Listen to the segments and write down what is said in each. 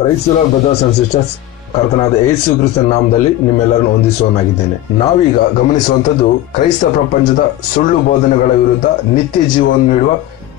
Price the Lord brothers and sisters. ಕರ್ತನಾದ ಯೇಸು ಕ್ರಿಸ್ತನ ನಾಮದಲ್ಲಿ ನಿಮ್ಮೆಲ್ಲರನ್ನು ವಂದಿಸುವನಾಗಿದ್ದೇನೆ. ನಾವೀಗ ಗಮನಿಸುವಂತದ್ದು ಕ್ರೈಸ್ತ ಪ್ರಪಂಚದ ಸುಳ್ಳು ಬೋಧನೆಗಳ ವಿರುದ್ಧ ನಿತ್ಯ ಜೀವವನ್ನು ನೀಡುವ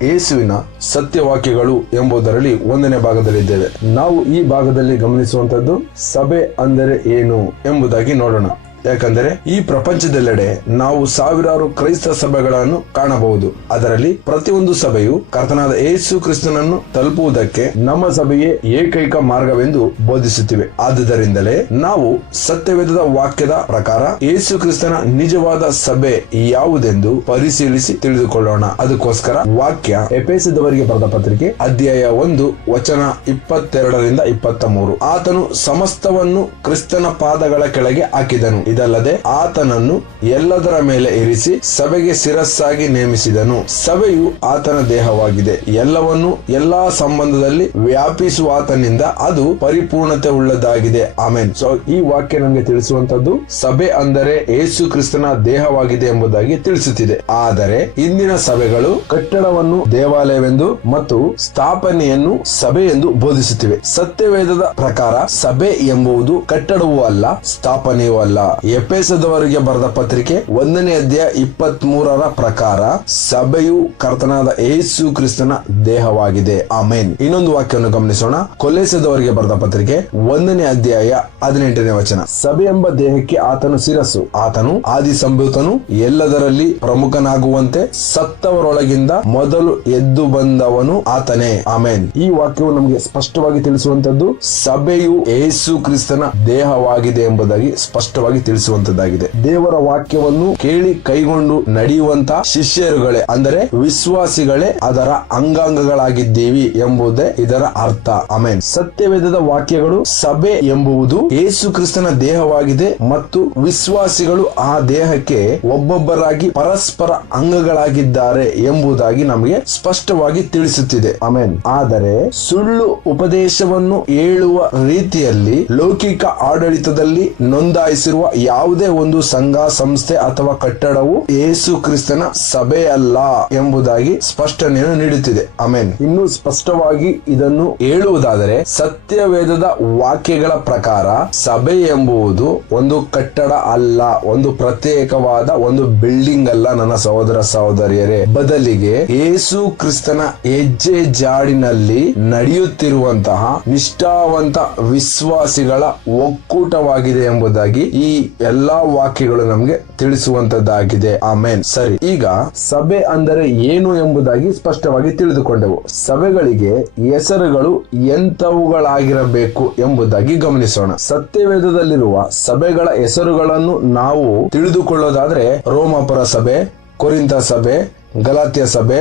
ಯೇಸುವಿನ ಸತ್ಯವಾಕ್ಯಗಳು ಎಂಬುದರಲ್ಲಿ 1ನೇ ಭಾಗದಲ್ಲಿದ್ದೇವೆ. ನಾವು ಈ ಭಾಗದಲ್ಲಿ ಗಮನಿಸುವಂತದ್ದು ಸಭೆ ಅಂದರೆ ಏನು ಎಂಬುದಾಗಿ ನೋಡೋಣ. ಯಾಕಂದರೆ ಈ ಪ್ರಪಂಚದೆಲ್ಲೆಡೆ ನಾವು ಸಾವಿರಾರು ಕ್ರೈಸ್ತ ಸಭೆಗಳನ್ನು ಕಾಣಬಹುದು. ಅದರಲ್ಲಿ ಪ್ರತಿಯೊಂದು ಸಭೆಯು ಕರ್ತನಾದ ಯೇಸು ಕ್ರಿಸ್ತನನ್ನು ತಲುಪುವುದಕ್ಕೆ ನಮ್ಮ ಸಭೆಯೇ ಏಕೈಕ ಮಾರ್ಗವೆಂದು ಬೋಧಿಸುತ್ತಿವೆ. ಆದುದರಿಂದಲೇ ನಾವು ಸತ್ಯವೇದದ ವಾಕ್ಯದ ಪ್ರಕಾರ ಯೇಸು ಕ್ರಿಸ್ತನ ನಿಜವಾದ ಸಭೆ ಯಾವುದೆಂದು ಪರಿಶೀಲಿಸಿ ತಿಳಿದುಕೊಳ್ಳೋಣ. ಅದಕ್ಕೋಸ್ಕರ ವಾಕ್ಯ ಎಫೆಸದವರಿಗೆ ಬರೆದ ಪತ್ರಿಕೆ ಅಧ್ಯಾಯ 1 ವಚನ 22ರಿಂದ 23. ಆತನು ಸಮಸ್ತವನ್ನು ಕ್ರಿಸ್ತನ ಪಾದಗಳ ಕೆಳಗೆ ಹಾಕಿದನು, ಇದಲ್ಲದೆ ಆತನನ್ನು ಎಲ್ಲದರ ಮೇಲೆ ಇರಿಸಿ ಸಭೆಗೆ ಶಿರಸ್ಸಾಗಿ ನೇಮಿಸಿದನು. ಸಭೆಯು ಆತನ ದೇಹವಾಗಿದೆ. ಎಲ್ಲವನ್ನು ಎಲ್ಲಾ ಸಂಬಂಧದಲ್ಲಿ ವ್ಯಾಪಿಸುವ ಆತನಿಂದ ಅದು ಪರಿಪೂರ್ಣತೆ ಉಳ್ಳದಾಗಿದೆ. ಆಮೆನ್. ಸೊ ಈ ವಾಕ್ಯ ನಮಗೆ ತಿಳಿಸುವಂತದ್ದು ಸಭೆ ಅಂದರೆ ಯೇಸು ಕ್ರಿಸ್ತನ ದೇಹವಾಗಿದೆ ಎಂಬುದಾಗಿ ತಿಳಿಸುತ್ತಿದೆ. ಆದರೆ ಇಂದಿನ ಸಭೆಗಳು ಕಟ್ಟಡವನ್ನು ದೇವಾಲಯವೆಂದು ಮತ್ತು ಸ್ಥಾಪನೆಯನ್ನು ಸಭೆ ಎಂದು ಬೋಧಿಸುತ್ತಿವೆ. ಸತ್ಯವೇದದ ಪ್ರಕಾರ ಸಭೆ ಎಂಬುದು ಕಟ್ಟಡವೂ ಅಲ್ಲ, ಸ್ಥಾಪನೆಯೂ ಅಲ್ಲ. ಎಫೆಸದವರಿಗೆ ಬರೆದ ಪತ್ರಿಕೆ 1ನೇ ಅಧ್ಯಾಯ 23ರ ಪ್ರಕಾರ ಸಭೆಯು ಕರ್ತನಾದ ಯೇಸು ಕ್ರಿಸ್ತನ ದೇಹವಾಗಿದೆ. ಆಮೆನ್. ಇನ್ನೊಂದು ವಾಕ್ಯವನ್ನು ಗಮನಿಸೋಣ. ಕೊಲೊಸ್ಸೆದವರಿಗೆ ಬರೆದ ಪತ್ರಿಕೆ 1ನೇ ಅಧ್ಯಾಯ 18ನೇ ವಚನ. ಸಭೆ ಎಂಬ ದೇಹಕ್ಕೆ ಆತನು ಶಿರಸ್ಸು, ಆತನು ಆದಿ ಸಂಭೂತನು, ಎಲ್ಲದರಲ್ಲಿ ಪ್ರಮುಖನಾಗುವಂತೆ ಸತ್ತವರೊಳಗಿಂದ ಮೊದಲು ಎದ್ದು ಬಂದವನು ಆತನೇ. ಆಮೆನ್. ಈ ವಾಕ್ಯವು ನಮಗೆ ಸ್ಪಷ್ಟವಾಗಿ ತಿಳಿಸುವಂತದ್ದು ಸಭೆಯು ಯೇಸು ಕ್ರಿಸ್ತನ ದೇಹವಾಗಿದೆ ಎಂಬುದಾಗಿ ಸ್ಪಷ್ಟವಾಗಿ ತಿಳಿಸುವಂತದ್ದಾಗಿದೆ. ದೇವರ ವಾಕ್ಯವನ್ನು ಕೇಳಿ ಕೈಗೊಂಡು ನಡೆಯುವಂತ ಶಿಷ್ಯರುಗಳೇ ಅಂದರೆ ವಿಶ್ವಾಸಿಗಳೇ ಅದರ ಅಂಗಾಂಗಗಳಾಗಿದ್ದೀವಿ ಎಂಬುದೇ ಇದರ ಅರ್ಥ. ಆಮೆನ್. ಸತ್ಯವೇದದ ವಾಕ್ಯಗಳು ಸಭೆ ಎಂಬುದು ಯೇಸು ಕ್ರಿಸ್ತನ ದೇಹವಾಗಿದೆ ಮತ್ತು ವಿಶ್ವಾಸಿಗಳು ಆ ದೇಹಕ್ಕೆ ಒಬ್ಬೊಬ್ಬರಾಗಿ ಪರಸ್ಪರ ಅಂಗಗಳಾಗಿದ್ದಾರೆ ಎಂಬುದಾಗಿ ನಮಗೆ ಸ್ಪಷ್ಟವಾಗಿ ತಿಳಿಸುತ್ತಿದೆ. ಆಮೆನ್. ಆದರೆ ಸುಳ್ಳು ಉಪದೇಶವನ್ನು ಹೇಳುವ ರೀತಿಯಲ್ಲಿ ಲೌಕಿಕ ಆಡಳಿತದಲ್ಲಿ ನೋಂದಾಯಿಸಿರುವ ಯಾವುದೇ ಒಂದು ಸಂಘ, ಸಂಸ್ಥೆ ಅಥವಾ ಕಟ್ಟಡವು ಯೇಸು ಕ್ರಿಸ್ತನ ಸಭೆಯಲ್ಲ ಎಂಬುದಾಗಿ ಸ್ಪಷ್ಟನೆಯನ್ನು ನೀಡುತ್ತಿದೆ. ಆಮೆನ್. ಇನ್ನು ಸ್ಪಷ್ಟವಾಗಿ ಇದನ್ನು ಹೇಳುವುದಾದರೆ ಸತ್ಯವೇದದ ವಾಕ್ಯಗಳ ಪ್ರಕಾರ ಸಭೆ ಎಂಬುದು ಒಂದು ಕಟ್ಟಡ ಅಲ್ಲ, ಒಂದು ಪ್ರತ್ಯೇಕವಾದ ಒಂದು ಬಿಲ್ಡಿಂಗ್ ಅಲ್ಲ ನನ್ನ ಸಹೋದರ ಸಹೋದರಿಯರೇ. ಬದಲಿಗೆ ಯೇಸು ಕ್ರಿಸ್ತನ ಹೆಜ್ಜೆ ಜಾಡಿನಲ್ಲಿ ನಡೆಯುತ್ತಿರುವಂತಹ ನಿಷ್ಠಾವಂತ ವಿಶ್ವಾಸಿಗಳ ಒಕ್ಕೂಟವಾಗಿದೆ ಎಂಬುದಾಗಿ ಈ ಎಲ್ಲಾ ವಾಕ್ಯಗಳು ನಮಗೆ ತಿಳಿಸುವಂತದ್ದಾಗಿದೆ. ಆಮೆನ್. ಸರಿ, ಈಗ ಸಭೆ ಅಂದರೆ ಏನು ಎಂಬುದಾಗಿ ಸ್ಪಷ್ಟವಾಗಿ ತಿಳಿದುಕೊಂಡೆವು. ಸಭೆಗಳಿಗೆ ಹೆಸರುಗಳು ಎಂತವುಗಳಾಗಿರಬೇಕು ಎಂಬುದಾಗಿ ಗಮನಿಸೋಣ. ಸತ್ಯವೇದದಲ್ಲಿರುವ ಸಭೆಗಳ ಹೆಸರುಗಳನ್ನು ನಾವು ತಿಳಿದುಕೊಳ್ಳೋದಾದ್ರೆ ರೋಮಾಪುರ ಸಭೆ, ಕೊರಿಂಥ ಸಭೆ, ಗಲಾತ್ಯ ಸಭೆ,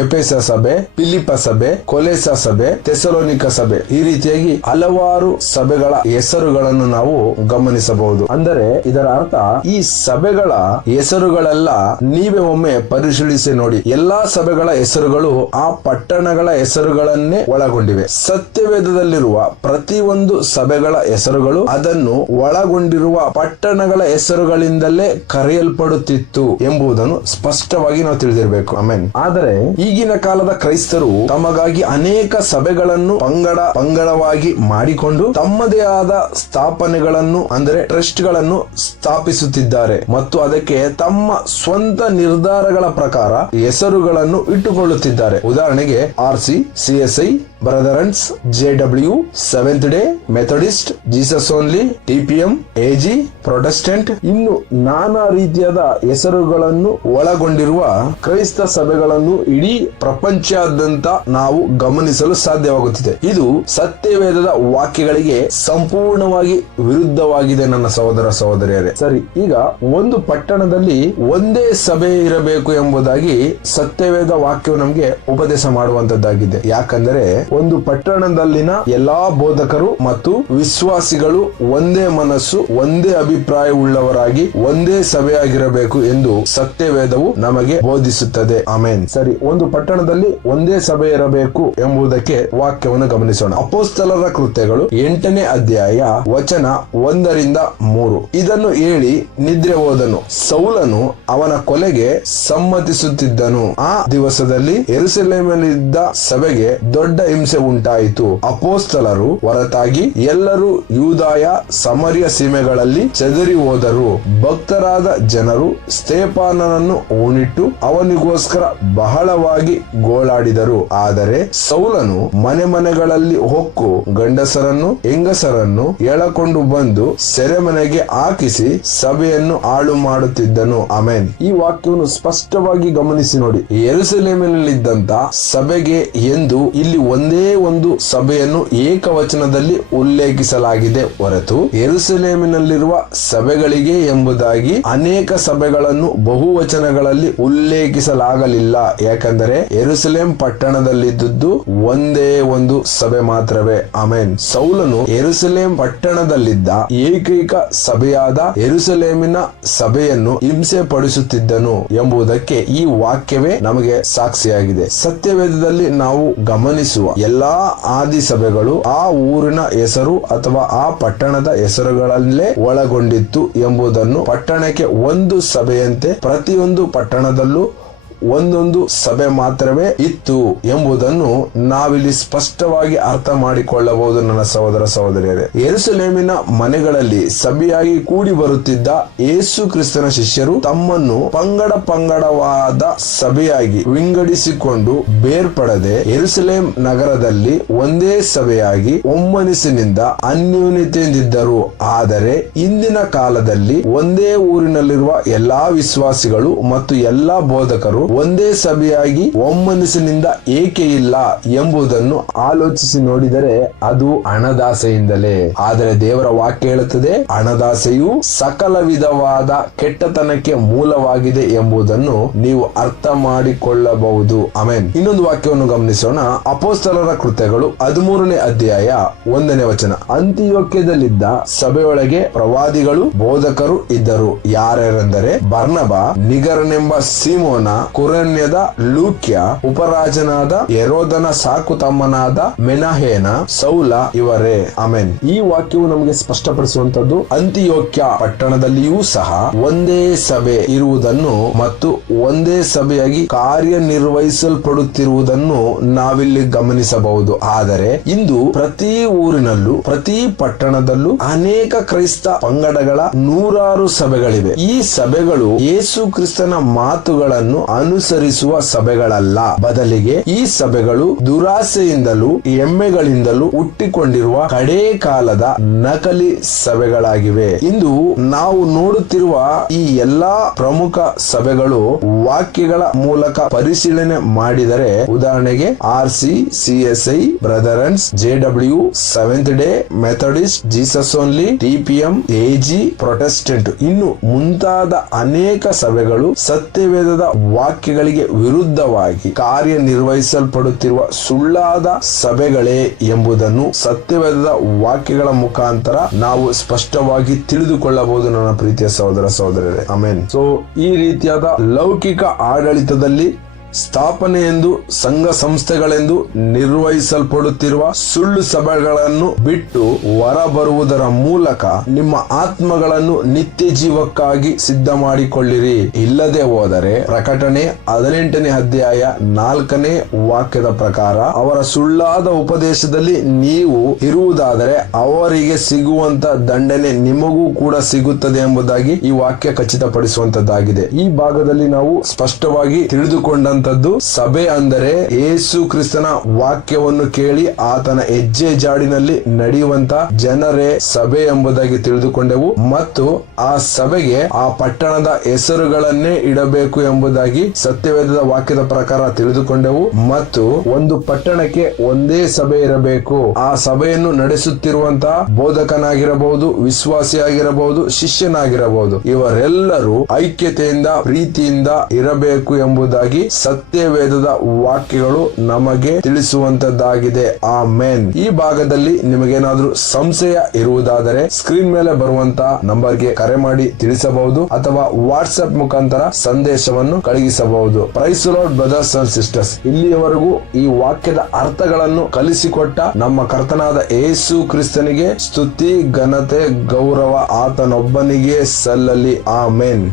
ಎಫೆಸ ಸಭೆ, ಫಿಲಿಪ್ಪ ಸಭೆ, ಕೊಲೊಸ್ಸೆ ಸಭೆ, ಥೆಸಲೋನಿಕ ಸಭೆ, ಈ ರೀತಿಯಾಗಿ ಹಲವಾರು ಸಭೆಗಳ ಹೆಸರುಗಳನ್ನು ನಾವು ಗಮನಿಸಬಹುದು. ಅಂದರೆ ಇದರ ಅರ್ಥ ಈ ಸಭೆಗಳ ಹೆಸರುಗಳೆಲ್ಲ ನೀವೇ ಒಮ್ಮೆ ಪರಿಶೀಲಿಸಿ ನೋಡಿ. ಎಲ್ಲಾ ಸಭೆಗಳ ಹೆಸರುಗಳು ಆ ಪಟ್ಟಣಗಳ ಹೆಸರುಗಳನ್ನೇ ಒಳಗೊಂಡಿವೆ. ಸತ್ಯವೇದದಲ್ಲಿರುವ ಪ್ರತಿಯೊಂದು ಸಭೆಗಳ ಹೆಸರುಗಳು ಅದನ್ನು ಒಳಗೊಂಡಿರುವ ಪಟ್ಟಣಗಳ ಹೆಸರುಗಳಿಂದಲೇ ಕರೆಯಲ್ಪಡುತ್ತಿತ್ತು ಎಂಬುದನ್ನು ಸ್ಪಷ್ಟವಾಗಿ ನಾವು ತಿಳಿದಿರಬೇಕು. ಆಮೆನ್. ಆದರೆ ಈಗಿನ ಕಾಲದ ಕ್ರೈಸ್ತರು ತಮಗಾಗಿ ಅನೇಕ ಸಭೆಗಳನ್ನು ಪಂಗಡವಾಗಿ ಮಾಡಿಕೊಂಡು ತಮ್ಮದೇ ಆದ ಸ್ಥಾಪನೆಗಳನ್ನು ಅಂದರೆ ಟ್ರಸ್ಟ್ ಗಳನ್ನು ಸ್ಥಾಪಿಸುತ್ತಿದ್ದಾರೆ ಮತ್ತು ಅದಕ್ಕೆ ತಮ್ಮ ಸ್ವಂತ ನಿರ್ಧಾರಗಳ ಪ್ರಕಾರ ಹೆಸರುಗಳನ್ನು ಇಟ್ಟುಕೊಳ್ಳುತ್ತಿದ್ದಾರೆ. ಉದಾಹರಣೆಗೆ RC, CSI, ಬ್ರದರನ್ಸ್, JW, seventh day, Methodist, Jesus only, TPM, AG, Protestant, ಇನ್ನು ನಾನಾ ರೀತಿಯಾದ ಹೆಸರುಗಳನ್ನು ಒಳಗೊಂಡಿರುವ ಕ್ರೈಸ್ತ ಸಭೆಗಳನ್ನು ಇಡೀ ಪ್ರಪಂಚಾದ್ಯಂತ ನಾವು ಗಮನಿಸಲು ಸಾಧ್ಯವಾಗುತ್ತಿದೆ. ಇದು ಸತ್ಯವೇದದ ವಾಕ್ಯಗಳಿಗೆ ಸಂಪೂರ್ಣವಾಗಿ ವಿರುದ್ಧವಾಗಿದೆ ನನ್ನ ಸಹೋದರ ಸಹೋದರಿಯರೇ. ಸರಿ, ಈಗ ಒಂದು ಪಟ್ಟಣದಲ್ಲಿ ಒಂದೇ ಸಭೆ ಇರಬೇಕು ಎಂಬುದಾಗಿ ಸತ್ಯವೇದ ವಾಕ್ಯವು ನಮಗೆ ಉಪದೇಶ ಮಾಡುವಂತದ್ದಾಗಿದೆ. ಯಾಕಂದರೆ ಒಂದು ಪಟ್ಟಣದಲ್ಲಿನ ಎಲ್ಲಾ ಬೋಧಕರು ಮತ್ತು ವಿಶ್ವಾಸಿಗಳು ಒಂದೇ ಮನಸ್ಸು, ಒಂದೇ ಅಭಿಪ್ರಾಯವುಳ್ಳವರಾಗಿ ಒಂದೇ ಸಭೆಯಾಗಿರಬೇಕು ಎಂದು ಸತ್ಯವೇದವು ನಮಗೆ ಬೋಧಿಸುತ್ತದೆ. ಆಮೆನ್. ಸರಿ, ಒಂದು ಪಟ್ಟಣದಲ್ಲಿ ಒಂದೇ ಸಭೆ ಇರಬೇಕು ಎಂಬುದಕ್ಕೆ ವಾಕ್ಯವನ್ನು ಗಮನಿಸೋಣ. ಅಪೊಸ್ತಲರ ಕೃತ್ಯಗಳು 8ನೇ ಅಧ್ಯಾಯ ವಚನ 1ರಿಂದ 3. ಇದನ್ನು ಹೇಳಿ ನಿದ್ರೆ ಹೋದನು. ಸೌಲನು ಅವನ ಕೊಲೆಗೆ ಸಮ್ಮತಿಸುತ್ತಿದ್ದನು. ಆ ದಿವಸದಲ್ಲಿ ಯೆರೂಸಲೇಮಿನಲ್ಲಿದ್ದ ಸಭೆಗೆ ದೊಡ್ಡ ಚಿತ್ರಹಿಂಸೆ ಉಂಟಾಯಿತು. ಅಪೋಸ್ತಲರು ಹೊರತಾಗಿ ಎಲ್ಲರೂ ಯೂದಾಯ ಸಮರ್ಯ ಸೀಮೆಗಳಲ್ಲಿ ಚೆದರಿ ಹೋದರು. ಭಕ್ತರಾದ ಜನರು ಸ್ತೇಫಾನನನ್ನು ಹೂಣಿಟ್ಟು ಅವನಿಗೋಸ್ಕರ ಬಹಳವಾಗಿ ಗೋಳಾಡಿದರು. ಆದರೆ ಸೌಲನು ಮನೆಗಳಲ್ಲಿ ಹೊಕ್ಕು ಗಂಡಸರನ್ನು ಹೆಂಗಸರನ್ನು ಎಳಕೊಂಡು ಬಂದು ಸೆರೆಮನೆಗೆ ಹಾಕಿಸಿ ಸಭೆಯನ್ನು ಹಾಳು ಮಾಡುತ್ತಿದ್ದನು. ಆಮೆನ್. ಈ ವಾಕ್ಯವನ್ನು ಸ್ಪಷ್ಟವಾಗಿ ಗಮನಿಸಿ ನೋಡಿ. ಯೆರೂಸಲೇಮಿನಲ್ಲಿದ್ದಂತ ಸಭೆಗೆ ಎಂದು ಇಲ್ಲಿ ಒಂದೇ ಒಂದು ಸಭೆಯನ್ನು ಏಕವಚನದಲ್ಲಿ ಉಲ್ಲೇಖಿಸಲಾಗಿದೆ ಹೊರತು ಯೆರೂಸಲೇಮಿನಲ್ಲಿರುವ ಸಭೆಗಳಿಗೆ ಎಂಬುದಾಗಿ ಅನೇಕ ಸಭೆಗಳನ್ನು ಬಹುವಚನಗಳಲ್ಲಿ ಉಲ್ಲೇಖಿಸಲಾಗಲಿಲ್ಲ. ಯಾಕಂದರೆ ಯೆರೂಸಲೇಮ್ ಪಟ್ಟಣದಲ್ಲಿದ್ದುದು ಒಂದೇ ಒಂದು ಸಭೆ ಮಾತ್ರವೇ. ಆಮೆನ್. ಸೌಲನು ಯೆರೂಸಲೇಮ್ ಪಟ್ಟಣದಲ್ಲಿದ್ದ ಏಕೈಕ ಸಭೆಯಾದ ಯೆರೂಸಲೇಮಿನ ಸಭೆಯನ್ನು ಹಿಂಸೆ ಪಡಿಸುತ್ತಿದ್ದನು ಎಂಬುದಕ್ಕೆ ಈ ವಾಕ್ಯವೇ ನಮಗೆ ಸಾಕ್ಷಿಯಾಗಿದೆ. ಸತ್ಯವೇದದಲ್ಲಿ ನಾವು ಗಮನಿಸುವ ಎಲ್ಲಾ ಆದಿ ಸಭೆಗಳು ಆ ಊರಿನ ಹೆಸರು ಅಥವಾ ಆ ಪಟ್ಟಣದ ಹೆಸರುಗಳಲ್ಲೇ ಒಳಗೊಂಡಿತ್ತು ಎಂಬುದನ್ನು, ಪಟ್ಟಣಕ್ಕೆ ಒಂದು ಸಭೆಯಂತೆ ಪ್ರತಿಯೊಂದು ಪಟ್ಟಣದಲ್ಲೂ ಒಂದೊಂದು ಸಭೆ ಮಾತ್ರವೇ ಇತ್ತು ಎಂಬುದನ್ನು ನಾವಿಲ್ಲಿ ಸ್ಪಷ್ಟವಾಗಿ ಅರ್ಥ ಮಾಡಿಕೊಳ್ಳಬಹುದು. ನನ್ನ ಸಹೋದರ ಸಹೋದರಿಯರೇ, ಯೆರೂಸಲೇಮಿನ ಮನೆಗಳಲ್ಲಿ ಸಭೆಯಾಗಿ ಕೂಡಿ ಬರುತ್ತಿದ್ದ ಯೇಸು ಕ್ರಿಸ್ತನ ಶಿಷ್ಯರು ತಮ್ಮನ್ನು ಪಂಗಡವಾದ ಸಭೆಯಾಗಿ ವಿಂಗಡಿಸಿಕೊಂಡು ಬೇರ್ಪಡದೆ ಯೆರೂಸಲೇಮ್ ನಗರದಲ್ಲಿ ಒಂದೇ ಸಭೆಯಾಗಿ ಒಮ್ಮನಸ್ಸಿನಿಂದ ಅನ್ಯೋನ್ಯತೆಯಿಂದಿದ್ದರು. ಆದರೆ ಇಂದಿನ ಕಾಲದಲ್ಲಿ ಒಂದೇ ಊರಿನಲ್ಲಿರುವ ಎಲ್ಲಾ ವಿಶ್ವಾಸಿಗಳು ಮತ್ತು ಎಲ್ಲಾ ಬೋಧಕರು ಒಂದೇ ಸಭೆಯಾಗಿ ಒಮ್ಮನಸ್ಸಿನಿಂದ ಏಕೆ ಇಲ್ಲ ಎಂಬುದನ್ನು ಆಲೋಚಿಸಿ ನೋಡಿದರೆ ಅದು ಹಣದಾಸೆಯಿಂದಲೇ. ಆದರೆ ದೇವರ ವಾಕ್ಯ ಹೇಳುತ್ತದೆ, ಹಣದಾಸೆಯು ಸಕಲ ವಿಧವಾದ ಕೆಟ್ಟತನಕ್ಕೆ ಮೂಲವಾಗಿದೆ ಎಂಬುದನ್ನು ನೀವು ಅರ್ಥ ಮಾಡಿಕೊಳ್ಳಬಹುದು. ಆಮೆನ್. ಇನ್ನೊಂದು ವಾಕ್ಯವನ್ನು ಗಮನಿಸೋಣ. ಅಪೊಸ್ತಲರ ಕೃತ್ಯಗಳು 13ನೇ ಅಧ್ಯಾಯ 1ನೇ ವಚನ. ಅಂತಿಯೋಕ್ಯದಲ್ಲಿದ್ದ ಸಭೆಯೊಳಗೆ ಪ್ರವಾದಿಗಳು ಬೋಧಕರು ಇದ್ದರು. ಯಾರೆಂದರೆ ಬರ್ನಬ, ನಿಗರನೆಂಬ ಸೀಮೋನ, ಕುರೇನ್ಯದ ಲೂಕ್ಯ, ಉಪರಾಜನಾದ ಹೆರೋದನ ಸಾಕು ತಮ್ಮನಾದ ಮೆನಹೇನ, ಸೌಲ ಇವರೇ. ಆಮೆನ್. ಈ ವಾಕ್ಯವು ನಮಗೆ ಸ್ಪಷ್ಟಪಡಿಸುವಂತದ್ದು ಅಂತಿಯೋಕ್ಯ ಪಟ್ಟಣದಲ್ಲಿಯೂ ಸಹ ಒಂದೇ ಸಭೆ ಇರುವುದನ್ನು ಮತ್ತು ಒಂದೇ ಸಭೆಯಾಗಿ ಕಾರ್ಯನಿರ್ವಹಿಸಲ್ಪಡುತ್ತಿರುವುದನ್ನು ನಾವಿಲ್ಲಿ ಗಮನಿಸಬಹುದು. ಆದರೆ ಇಂದು ಪ್ರತಿ ಊರಿನಲ್ಲೂ ಪ್ರತಿ ಪಟ್ಟಣದಲ್ಲೂ ಅನೇಕ ಕ್ರೈಸ್ತ ಪಂಗಡಗಳ ನೂರಾರು ಸಭೆಗಳಿವೆ. ಈ ಸಭೆಗಳು ಯೇಸು ಕ್ರಿಸ್ತನ ಮಾತುಗಳನ್ನು ಅನುಸರಿಸುವ ಸಭೆಗಳಲ್ಲ. ಬದಲಿಗೆ ಈ ಸಭೆಗಳು ದುರಾಸೆಯಿಂದಲೂ ಎಮ್ಮೆಗಳಿಂದಲೂ ಹುಟ್ಟಿಕೊಂಡಿರುವ ಕಡೇ ಕಾಲದ ನಕಲಿ ಸಭೆಗಳಾಗಿವೆ. ಇಂದು ನಾವು ನೋಡುತ್ತಿರುವ ಈ ಎಲ್ಲಾ ಪ್ರಮುಖ ಸಭೆಗಳು ವಾಕ್ಯಗಳ ಮೂಲಕ ಪರಿಶೀಲನೆ ಮಾಡಿದರೆ, ಉದಾಹರಣೆಗೆ RC, CSI, ಬ್ರದರನ್ಸ್, JW, seventh day, Methodist, Jesus only, TPM, AG, Protestant, ಇನ್ನು ಮುಂತಾದ ಅನೇಕ ಸಭೆಗಳು ಸತ್ಯವೇದದ ವಾಕ್ಯಗಳಿಗೆ ವಿರುದ್ಧವಾಗಿ ಕಾರ್ಯನಿರ್ವಹಿಸಲ್ಪಡುತ್ತಿರುವ ಸುಳ್ಳಾದ ಸಭೆಗಳೇ ಎಂಬುದನ್ನು ಸತ್ಯವೇದದ ವಾಕ್ಯಗಳ ಮುಖಾಂತರ ನಾವು ಸ್ಪಷ್ಟವಾಗಿ ತಿಳಿದುಕೊಳ್ಳಬಹುದು. ನನ್ನ ಪ್ರೀತಿಯ ಸಹೋದರ ಸಹೋದರರೇ, ಆಮೆನ್. ಸೊ ಈ ರೀತಿಯಾದ ಲೌಕಿಕ ಆಡಳಿತದಲ್ಲಿ ಸ್ಥಾಪನೆ ಎಂದು ಸಂಘ ಸಂಸ್ಥೆಗಳೆಂದು ನಿರ್ವಹಿಸಲ್ಪಡುತ್ತಿರುವ ಸುಳ್ಳು ಸಭೆಗಳನ್ನು ಬಿಟ್ಟು ಹೊರಬರುವುದರ ಮೂಲಕ ನಿಮ್ಮ ಆತ್ಮಗಳನ್ನು ನಿತ್ಯ ಜೀವಕ್ಕಾಗಿ ಸಿದ್ಧ ಮಾಡಿಕೊಳ್ಳಿರಿ. ಇಲ್ಲದೆ ಹೋದರೆ ಪ್ರಕಟಣೆ 18ನೇ ಅಧ್ಯಾಯ 4ನೇ ವಾಕ್ಯದ ಪ್ರಕಾರ ಅವರ ಸುಳ್ಳಾದ ಉಪದೇಶದಲ್ಲಿ ನೀವು ಇರುವುದಾದರೆ ಅವರಿಗೆ ಸಿಗುವಂತ ದಂಡನೆ ನಿಮಗೂ ಕೂಡ ಸಿಗುತ್ತದೆ ಎಂಬುದಾಗಿ ಈ ವಾಕ್ಯ ಖಚಿತಪಡಿಸುವಂತದ್ದಾಗಿದೆ. ಈ ಭಾಗದಲ್ಲಿ ನಾವು ಸ್ಪಷ್ಟವಾಗಿ ತಿಳಿದುಕೊಂಡಂತ ಸಭೆ ಅಂದರೆ ಯೇಸು ಕ್ರಿಸ್ತನ ವಾಕ್ಯವನ್ನು ಕೇಳಿ ಆತನ ಹೆಜ್ಜೆ ಜಾಡಿನಲ್ಲಿ ನಡೆಯುವಂತ ಜನರೇ ಸಭೆ ಎಂಬುದಾಗಿ ತಿಳಿದುಕೊಂಡೆವು. ಮತ್ತು ಆ ಸಭೆಗೆ ಆ ಪಟ್ಟಣದ ಹೆಸರುಗಳನ್ನೇ ಇಡಬೇಕು ಎಂಬುದಾಗಿ ಸತ್ಯವೇದದ ವಾಕ್ಯದ ಪ್ರಕಾರ ತಿಳಿದುಕೊಂಡೆವು. ಮತ್ತು ಒಂದು ಪಟ್ಟಣಕ್ಕೆ ಒಂದೇ ಸಭೆ ಇರಬೇಕು. ಆ ಸಭೆಯನ್ನು ನಡೆಸುತ್ತಿರುವಂತಹ ಬೋಧಕನಾಗಿರಬಹುದು, ವಿಶ್ವಾಸಿಯಾಗಿರಬಹುದು, ಶಿಷ್ಯನಾಗಿರಬಹುದು, ಇವರೆಲ್ಲರೂ ಐಕ್ಯತೆಯಿಂದ ಪ್ರೀತಿಯಿಂದ ಇರಬೇಕು ಎಂಬುದಾಗಿ ಸತ್ಯವೇದದ ವಾಕ್ಯಗಳು ನಮಗೆ ತಿಳಿಸುವಂತದ್ದಾಗಿದೆ. ಆಮೆನ್. ಈ ಭಾಗದಲ್ಲಿ ನಿಮಗೇನಾದ್ರೂ ಸಂಶಯ ಇರುವುದಾದರೆ ಸ್ಕ್ರೀನ್ ಮೇಲೆ ಬರುವಂತಹ ನಂಬರ್ಗೆ ಕರೆ ಮಾಡಿ ತಿಳಿಸಬಹುದು ಅಥವಾ ವಾಟ್ಸ್ಆಪ್ ಮುಖಾಂತರ ಸಂದೇಶವನ್ನು ಕಳುಹಿಸಬಹುದು. Praise the Lord brothers and sisters. ಇಲ್ಲಿಯವರೆಗೂ ಈ ವಾಕ್ಯದ ಅರ್ಥಗಳನ್ನು ಕಲಿಸಿಕೊಟ್ಟ ನಮ್ಮ ಕರ್ತನಾದ ಯೇಸು ಕ್ರಿಸ್ತನಿಗೆ ಸ್ತುತಿ, ಘನತೆ, ಗೌರವ ಆತನೊಬ್ಬನಿಗೆ ಸಲ್ಲಲಿ. ಆಮೆನ್.